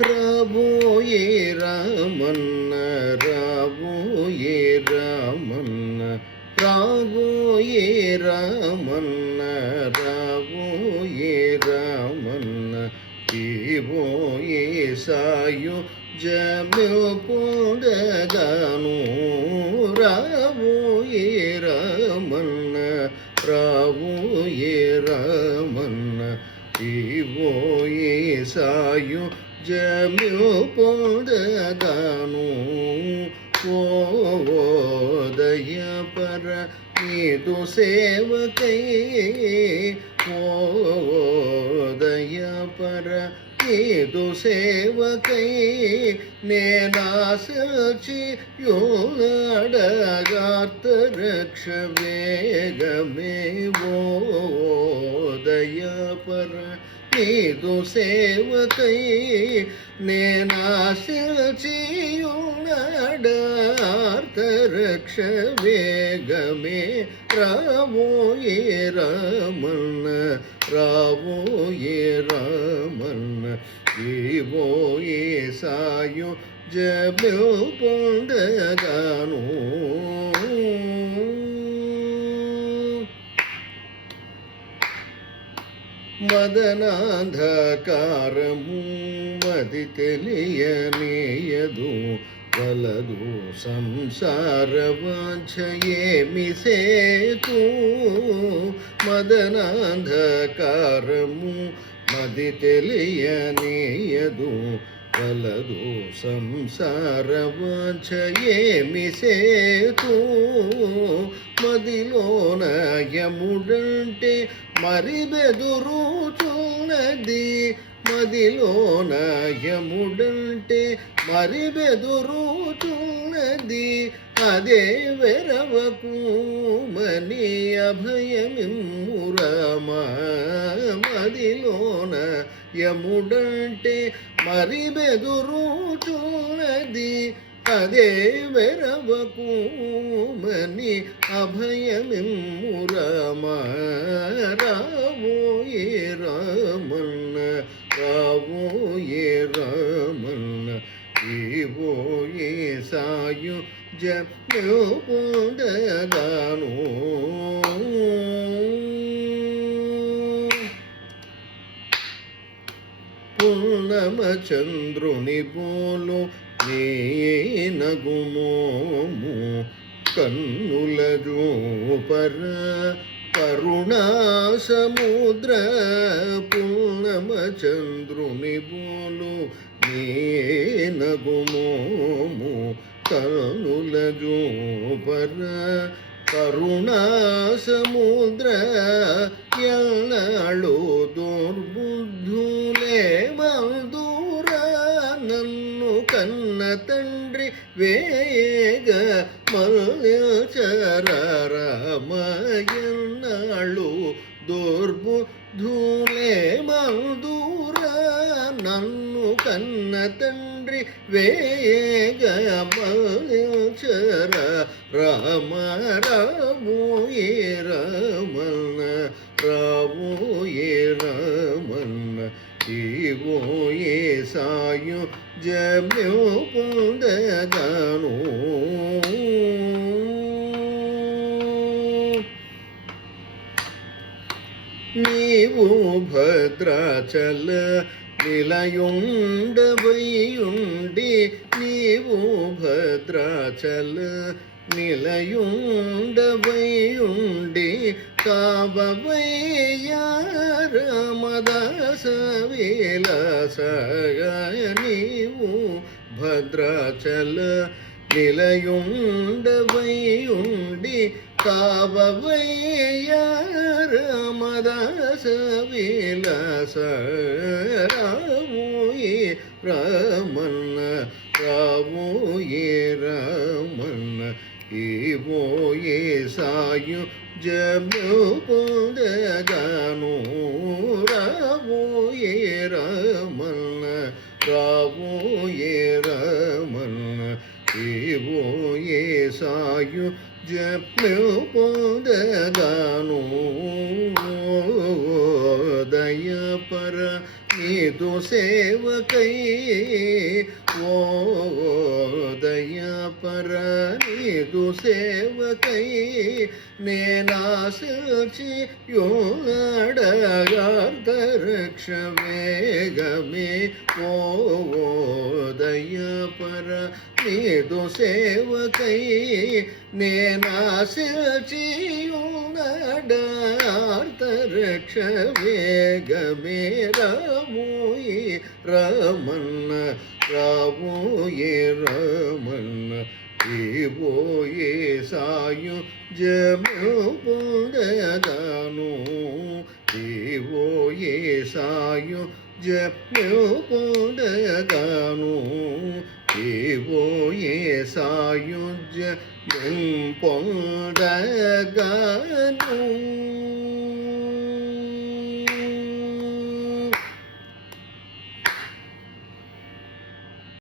రాబోయే రామన్న రాబోయే రామన్న రాబోయే రామన్న రాబోయే రామన్న తీబోయే సాయుజ్యము పొందగాను రాబోయే రామన్న రాబోయే రామన్న తీబోయే సాయుజ్యము పొందగాను ఓదయ పర నీదు సేవకై ఓదయ పర నీదు సేవకై నేనాశి యోడగార్త రక్ష వేగమే ఓదయ పర నీదు సేవకై నేనాశియునడార్త రక్ష వేగమే రావోయే రామన్న రావోయే రామన్న ఈవోయే సాయుజ్యము పొందగాను మదనాంధకారము మది తెలియనీయదు వలదు సంసార వాంఛయేమి సేతు మదనాంధకారము మది తెలియనీయదు వలదు సంసార వాంఛయేమి సేతు మదిలోన యముడంటే మరి బెదురుచున్నది మదిలోన యముడంటే మరి బెదురుచున్నది అదే వెరవకు మని అభయమిమ్మురమా మదిలోన యముడంటే మరి బెదురుచున్నది అదే వెరవకు మని అభయమిమ్మురమా రావోయే రామన్న రావోయే రామన్న ఈవోయే సాయుజ్యము పొందగాను పూర్ణమ చంద్రుని పోలు నీ నగుమోము కన్నుల జోపర కరుణా సముద్ర పూర్ణమ చంద్రుని బోలు నీ నగుమోము కన్నుల జోపర కరుణా సముద్ర ఎన్నాళ్ళు దుర్బుద్ధులే మధుర నన్ను కన్న తండ్రి వేగ మల్యచరమయన్నాళ్ళు దుర్బుద్ధులే మధుర నన్ను కన్న తండ్రి వేగ మల్యచర రామ రావోయే రామన్న రావోయే రామన్న ఈవోయే సాయుజ్యము పొందగాను నీవు భద్రాచల నిలయుండవైయుండి నీవు భద్రాచల నిలయుండవైయుండి కావవయ్యా రామదాస విలాసగ నీవు భద్రాచల నిలయుండవైయుండి కావవయ్యా రామదాస విలాస రావోయే రామన్న రావోయే రామన్న ఈవోయే సాయుజ్యము పొందగాను రావోయే రామన్న రావోయే రామన్న ఈవోయే సాయుజ్యము పొందగాను దయ పర నీదు సేవకై ఓ దయాపర నీదు సేవకై నేనాశించి యునడగార్ధరక్ష వేగమే ఓ దయాపర నీదు సేవకై నేనాశించి యునడగార్ధరక్ష వేగమే రామోయి రమణ రామోయే రమణ ఏవోయే సాయుజ్యము పొందగాను ఏవోయే సాయుజ్యము పొందగాను ఏవోయే సాయుజ్యము పొందగాను